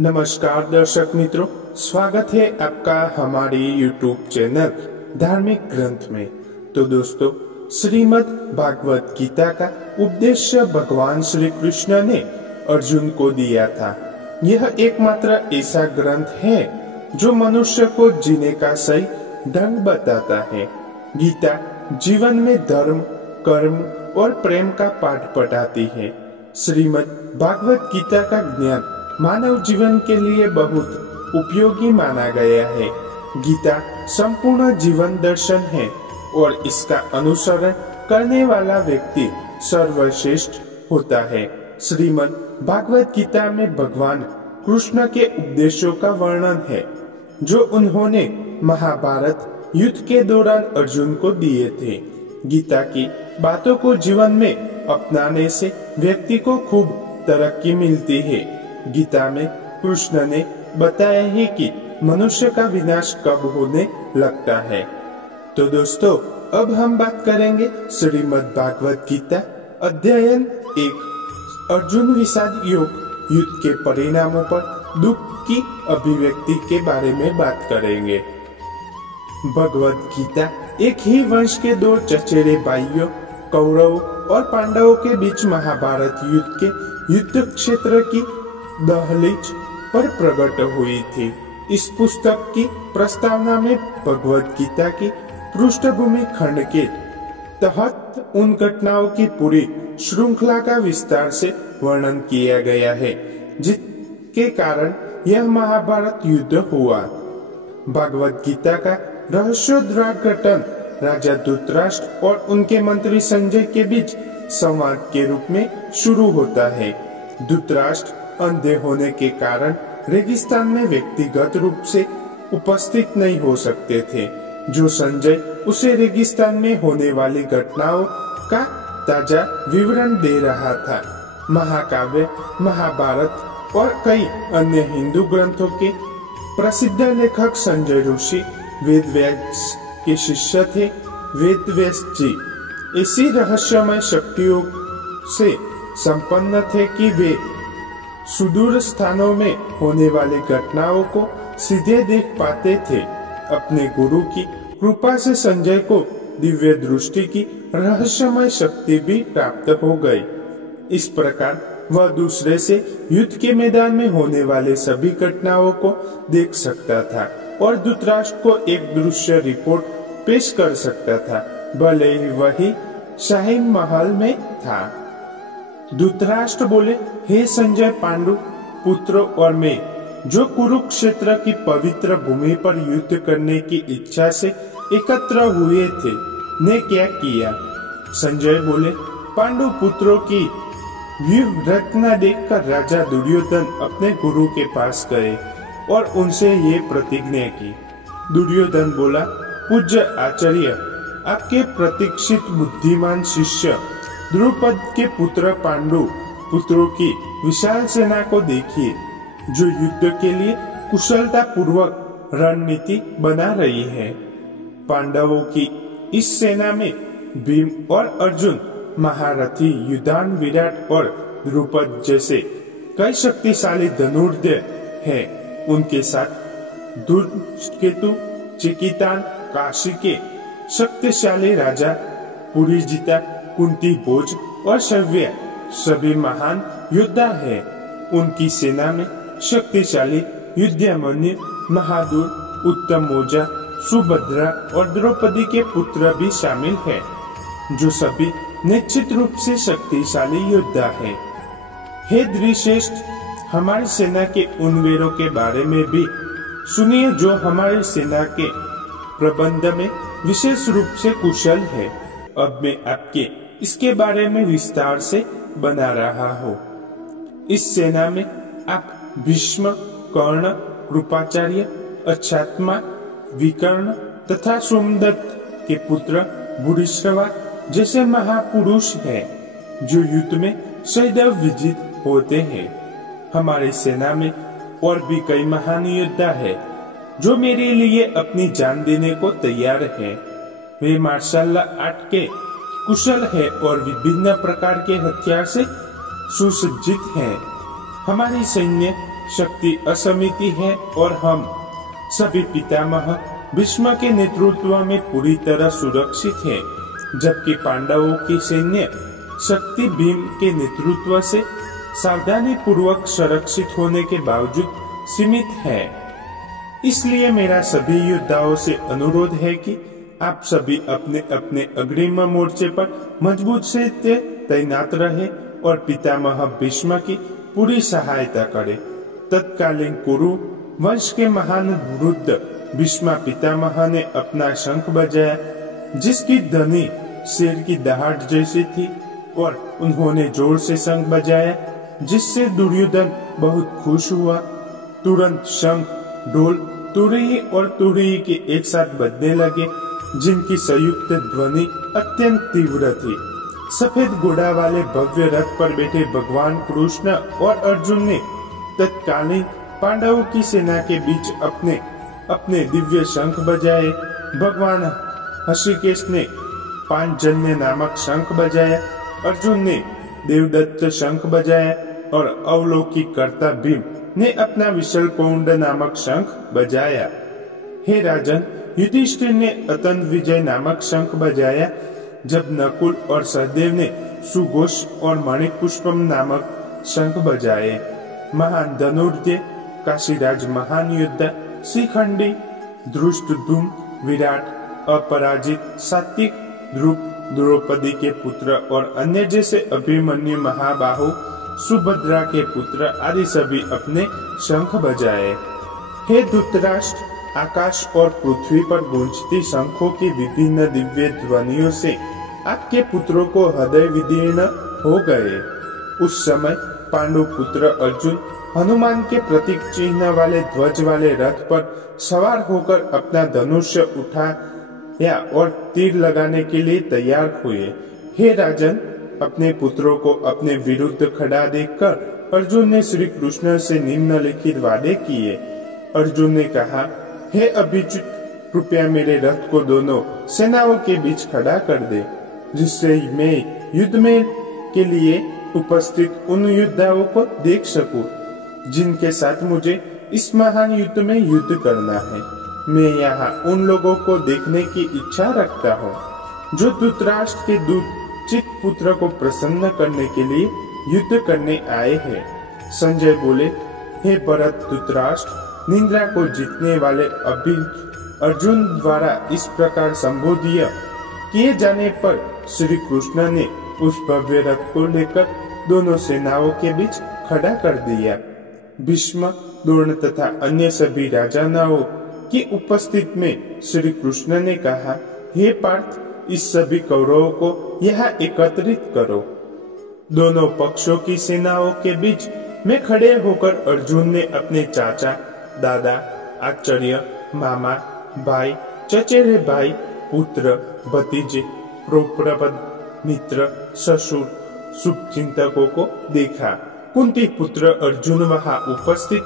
नमस्कार दर्शक मित्रों, स्वागत है आपका हमारे YouTube चैनल धार्मिक ग्रंथ में। तो दोस्तों, श्रीमद् भागवत गीता का उपदेश भगवान श्री कृष्ण ने अर्जुन को दिया था। यह एकमात्र ऐसा ग्रंथ है जो मनुष्य को जीने का सही ढंग बताता है। गीता जीवन में धर्म, कर्म और प्रेम का पाठ पढ़ाती है। श्रीमद् भागवत गीता का ज्ञान मानव जीवन के लिए बहुत उपयोगी माना गया है। गीता संपूर्ण जीवन दर्शन है और इसका अनुसरण करने वाला व्यक्ति सर्वश्रेष्ठ होता है। श्रीमद् भागवत गीता में भगवान कृष्ण के उपदेशों का वर्णन है जो उन्होंने महाभारत युद्ध के दौरान अर्जुन को दिए थे। गीता की बातों को जीवन में अपनाने से व्यक्ति को खूब तरक्की मिलती है। गीता में कृष्ण ने बताया है कि मनुष्य का विनाश कब होने लगता है। तो दोस्तों, अब हम बात करेंगे श्रीमद् भागवत गीता अध्ययन 1 अर्जुन विषाद योग युद्ध के परिणामों पर दुख की अभिव्यक्ति के बारे में बात करेंगे। भगवत गीता एक ही वंश के दो चचेरे भाइयों कौरवों और पांडवों के बीच महाभारत युद्ध के युद्ध क्षेत्र की दहलीज पर प्रकट हुई थी। इस पुस्तक की प्रस्तावना में भगवत गीता की पृष्ठभूमि खंड के तहत उन घटनाओं की पूरी श्रृंखला का विस्तार से वर्णन किया गया है जिसके कारण यह महाभारत युद्ध हुआ। भगवत गीता का रहस्योद्घाटन राजा धृतराष्ट्र और उनके मंत्री संजय के बीच संवाद के रूप में शुरू होता है। धृतराष्ट्र अंधे होने के कारण रेगिस्तान में व्यक्तिगत रूप से उपस्थित नहीं हो सकते थे, जो संजय उसे रेगिस्तान में होने वाली घटनाओं का ताजा विवरण दे रहा था। महाकाव्य, महाभारत और कई अन्य हिंदू ग्रंथों के प्रसिद्ध लेखक संजय ऋषि वेदव्यास के शिष्य थे। वेदव्यास जी ऐसी रहस्यमय शक्तियों से संपन्न थे कि वे सुदूर स्थानों में होने वाली घटनाओं को सीधे देख पाते थे। अपने गुरु की कृपा से संजय को दिव्य दृष्टि की रहस्यमय शक्ति भी प्राप्त हो गई। इस प्रकार वह दूसरे से युद्ध के मैदान में होने वाले सभी घटनाओं को देख सकता था और धृतराष्ट्र को एक दृश्य रिपोर्ट पेश कर सकता था, भले ही वही शाही महल में था। धृतराष्ट्र बोले, हे संजय पांडु पुत्र और मैं जो कुरुक्षेत्र की पवित्र भूमि पर युद्ध करने की इच्छा से एकत्र हुए थे, ने क्या किया? संजय बोले, पांडु पुत्रों की व्यूह रचना देखकर राजा दुर्योधन अपने गुरु के पास गए और उनसे ये प्रतिज्ञा की। दुर्योधन बोला, पूज्य आचार्य, आपके प्रतीक्षित बुद्धिमान शिष्य द्रुपद के पुत्र पांडु पुत्रों की विशाल सेना को देखिए, जो युद्ध के लिए कुशलता पूर्वक रणनीति बना रही है। पांडवों की इस सेना में भीम और अर्जुन, महारथी युधान, विराट और द्रुपद जैसे कई शक्तिशाली धनुर्धर हैं। उनके साथ धूर्तकेतु, चिकितान, काशी के शक्तिशाली राजा पुरीजिता, कुंती भोज और शव्य सभी महान योद्धा हैं। उनकी सेना में शक्तिशाली युद्धामन्यु, महादुर, उत्तमौजा, सुभद्रा और द्रौपदी के पुत्र भी शामिल हैं, जो सभी निश्चित रूप से शक्तिशाली योद्धा हैं। हे द्विश्रेष्ठ, हमारी सेना के उन वीरों के बारे में भी सुनिए जो हमारी सेना के प्रबंध में विशेष रूप से कुशल है। अब मैं आपके इसके बारे में विस्तार से बना रहा हूँ। इस सेना में आप भीष्म, कर्ण, कृपाचार्य, अक्षात्मा, विकर्ण तथा सोमदत्त के पुत्र भूरिश्रवा जैसे महापुरुष हैं, जो युद्ध में सदैव विजित होते हैं। हमारी सेना में और भी कई महान योद्धा है जो मेरे लिए अपनी जान देने को तैयार है। वे मार्शल आर्ट के कुशल है और विभिन्न प्रकार के हथियार से सुसज्जित हैं। हमारी सैन्य शक्ति असमिति है और हम सभी पितामह भीष्म के नेतृत्व में पूरी तरह सुरक्षित हैं, जबकि पांडवों की सैन्य शक्ति भीम के नेतृत्व से सावधानी पूर्वक सुरक्षित होने के बावजूद सीमित है। इसलिए मेरा सभी योद्धाओं से अनुरोध है कि आप सभी अपने अपने अग्रिम मोर्चे पर मजबूत से तैनात रहे और पितामह भीष्म की पूरी सहायता करें। तत्कालीन कुरु वंश के महान वृद्ध भीष्म पितामह ने अपना शंख बजाया, जिसकी ध्वनि शेर की दहाड़ जैसी थी, और उन्होंने जोर से शंख बजाया, जिससे दुर्योधन बहुत खुश हुआ। तुरंत शंख, ढोल, तुरही और तुरही के एक साथ बजने लगे, जिनकी संयुक्त ध्वनि अत्यंत तीव्र थी। सफेद घोड़ा वाले भव्य रथ पर बैठे भगवान कृष्ण और अर्जुन ने तत्कालीन पांडवों की सेना के बीच अपने अपने दिव्य शंख बजाए। भगवान ऋषिकेश ने पांचजन्य नामक शंख बजाया, अर्जुन ने देवदत्त शंख बजाया और अवलोकी कर्ता भीम ने अपना विशलपौंड नामक शंख बजाया। हे राजन, युधिष्ठिर ने अतंत विजय नामक शंख बजाया, जब नकुल और सहदेव ने सुघोष और मणिक पुष्पम नामक शंख बजाए। महान धनुर्धर काशीराज, महान योद्धा शिखंडी, धृष्टद्युम्न, विराट, अपराजित, सात्विक, ध्रुव, द्रौपदी के पुत्र और अन्य जैसे अभिमन्यु, महाबाहु, सुभद्रा के पुत्र आदि सभी अपने शंख बजाए। हे धृतराष्ट्र, आकाश और पृथ्वी पर गूंजती शंखों की विभिन्न दिव्य ध्वनियों से आपके पुत्रों को हृदय विदीर्ण हो गए। उस समय पांडु पुत्र अर्जुन हनुमान के प्रतीक चिन्ह वाले ध्वज वाले रथ पर सवार होकर अपना धनुष्य उठाया और तीर लगाने के लिए तैयार हुए। हे राजन, अपने पुत्रों को अपने विरुद्ध खड़ा देखकर अर्जुन ने श्री कृष्ण से निम्नलिखित वादे किए। अर्जुन ने कहा, हे अभिजित, कृपया मेरे रथ को दोनों सेनाओं के बीच खड़ा कर दे, जिससे मैं युद्ध में के लिए उपस्थित उन योद्धाओं को देख सकूं, जिनके साथ मुझे इस महान युद्ध में युद्ध करना है। मैं यहाँ उन लोगों को देखने की इच्छा रखता हूँ, जो धृतराष्ट्र के दूत चित पुत्र को प्रसन्न करने के लिए युद्ध करने आए हैं। संजय बोले, हे भरत, धृतराष्ट्र निंद्रा को जीतने वाले अर्जुन द्वारा इस प्रकार संबोधित किए जाने पर श्री कृष्ण ने उस भव्य रथ को लेकर दोनों सेनाओं के बीच खड़ा कर दिया। भीष्म, द्रोण तथा अन्य सभी राजाओं की उपस्थित में श्री कृष्ण ने कहा, हे पार्थ, इस सभी कौरवों को यहाँ एकत्रित करो। दोनों पक्षों की सेनाओं के बीच में खड़े होकर अर्जुन ने अपने चाचा, दादा, आचार्य, मामा, भाई, चचेरे भाई, पुत्र, भतीजे, प्रोप्रपद, मित्र, ससुर, शुभचिंतकों को देखा। कुंती पुत्र अर्जुन वहां उपस्थित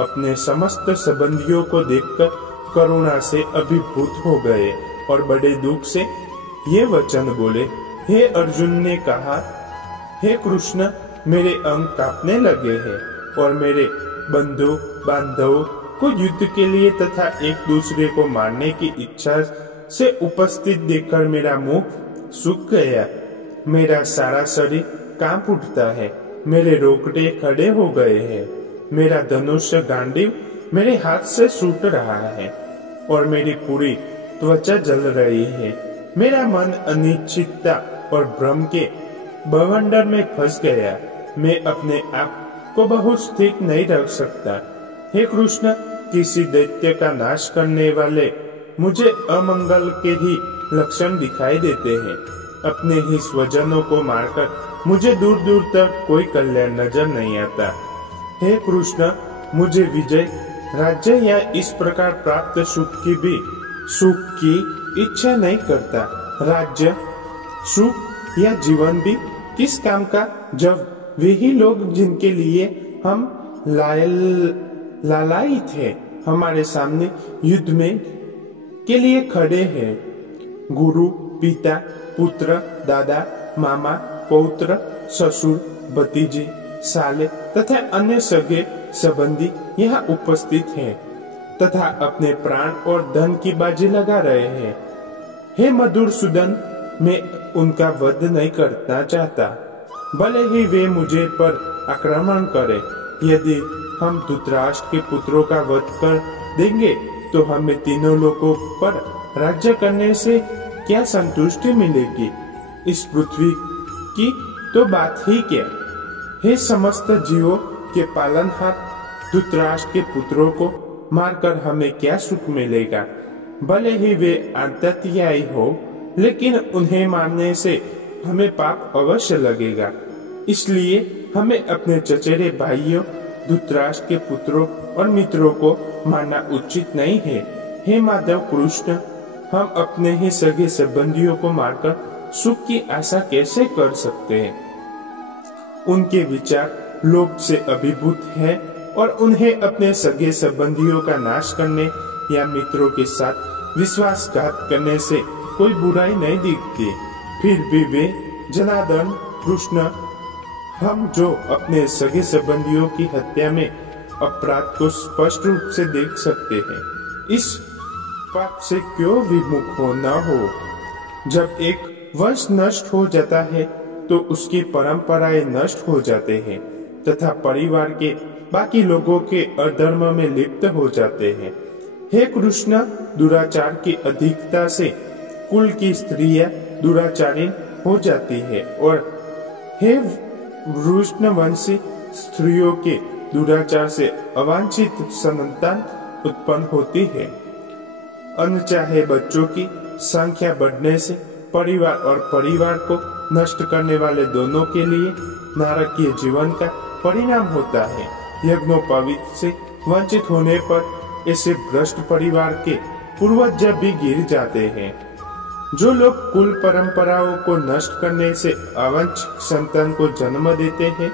अपने समस्त संबंधियों को देखकर करुणा से अभिभूत हो गए और बड़े दुख से ये वचन बोले। हे अर्जुन ने कहा, हे कृष्ण, मेरे अंग कांपने लगे हैं और मेरे बंधु बांधवों को युद्ध के लिए तथा एक दूसरे को मारने की इच्छा से उपस्थित देखकर मेरा मुंह सूख गया। मेरा सारा शरीर कांप उठता है, मेरे रोकड़े खड़े हो गए हैं, मेरा धनुष गांडीव मेरे हाथ से छूट रहा है और मेरी पूरी त्वचा जल रही है। मेरा मन अनिश्चितता और भ्रम के बवंडर में फंस गया। मैं अपने आप को बहुत स्थिर नहीं रख सकता। हे कृष्ण, किसी दैत्य का नाश करने वाले मुझे अमंगल के ही लक्षण दिखाई देते हैं। अपने ही स्वजनों को मारकर मुझे दूर दूर तक कोई कल्याण नजर नहीं आता। हे कृष्ण, मुझे विजय, राज्य या इस प्रकार प्राप्त सुख की इच्छा नहीं करता। राज्य, सुख या जीवन भी किस काम का, जब वही लोग जिनके लिए हम लालायित थे हमारे सामने युद्ध में के लिए खड़े हैं। गुरु, पिता, पुत्र, दादा, मामा, पौत्र, ससुर, भतीजे, साले तथा अन्य सगे संबंधी यहाँ उपस्थित हैं तथा अपने प्राण और धन की बाजी लगा रहे हैं। हे मधुसूदन, मैं उनका वध नहीं करना चाहता, भले ही वे मुझे पर आक्रमण करें। यदि हम धृतराष्ट्र के पुत्रों का वध कर देंगे तो हमें तीनों लोगों पर राज्य करने से क्या संतुष्टि मिलेगी? इस पृथ्वी की तो बात ही क्या। हे समस्त जीवों के पालनहार, धृतराष्ट्र के पुत्रों को मारकर हमें क्या सुख मिलेगा? भले ही वे आततायी हो, लेकिन उन्हें मारने से हमें पाप अवश्य लगेगा। इसलिए हमें अपने चचेरे भाइयों धृतराष्ट्र के पुत्रों और मित्रों को मारना उचित नहीं है। हे माधव कृष्ण, हम अपने ही सगे संबंधियों को मारकर सुख की आशा कैसे कर सकते हैं? उनके विचार लोभ से अभिभूत है और उन्हें अपने सगे संबंधियों का नाश करने या मित्रों के साथ विश्वासघात करने से कोई बुराई नहीं दिखती। फिर भी वे जनार्दन कृष्ण, हम जो अपने सगे संबंधियों की हत्या में अपराध को स्पष्ट रूप से देख सकते हैं, इस पाप से क्यों विमुख होना हो? जब एक वंश नष्ट हो जाता है तो उसकी परंपराएं नष्ट हो जाते हैं तथा परिवार के बाकी लोगों के अधर्म में लिप्त हो जाते हैं। हे कृष्ण, दुराचार की अधिकता से कुल की स्त्रियां दुराचारी हो जाती है और हे वृष्णवंशी स्त्रियों के दुराचार से अवांछित संतान उत्पन्न होती है। अनचाहे बच्चों की संख्या बढ़ने से परिवार और परिवार को नष्ट करने वाले दोनों के लिए नारकीय जीवन का परिणाम होता है। यज्ञोपवीत से वंचित होने पर ऐसे भ्रष्ट परिवार के पूर्वज भी गिर जाते हैं। जो लोग कुल परंपराओं को नष्ट करने से अवांछित संतान को जन्म देते हैं,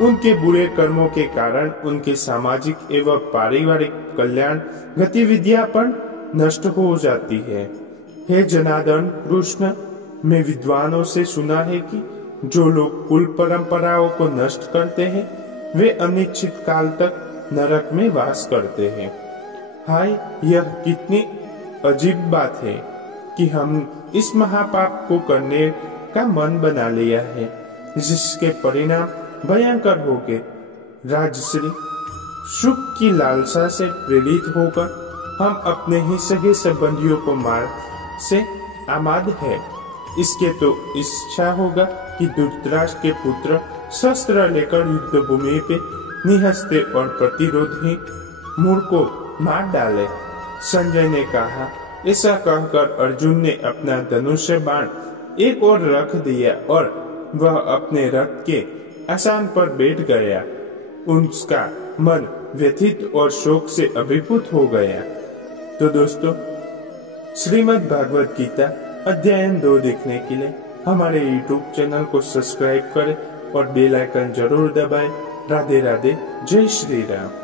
उनके बुरे कर्मों के कारण उनके सामाजिक एवं पारिवारिक कल्याण गतिविधियां पर नष्ट हो जाती है। हे जनार्दन कृष्ण, मैं विद्वानों से सुना है कि जो लोग कुल परंपराओं को नष्ट करते हैं, वे अनिश्चित काल तक नरक में वास करते हैं। हाय, यह कितनी अजीब बात है कि हम इस महापाप को करने का मन बना लिया है, जिसके परिणाम भयंकर होंगे। राजश्री सुख की लालसा से प्रेरित होकर हम अपने ही सगे संबंधियों को मार से आमाद है। इसके तो इच्छा होगा कि धृतराष्ट्र के पुत्र शस्त्र लेकर युद्ध भूमि पे निहस्ते और प्रतिरोधी मूर को मार डाले। संजय ने कहा। ऐसा कहकर अर्जुन ने अपना धनुष्य बाण एक ओर रख दिया और वह अपने रथ के आसन पर बैठ गया। उसका मन व्यथित और शोक से अभिभूत हो गया। तो दोस्तों, श्रीमद् भागवत गीता अध्याय 2 देखने के लिए हमारे YouTube चैनल को सब्सक्राइब करें और बेल आइकन जरूर दबाएं। राधे राधे, जय श्री राम।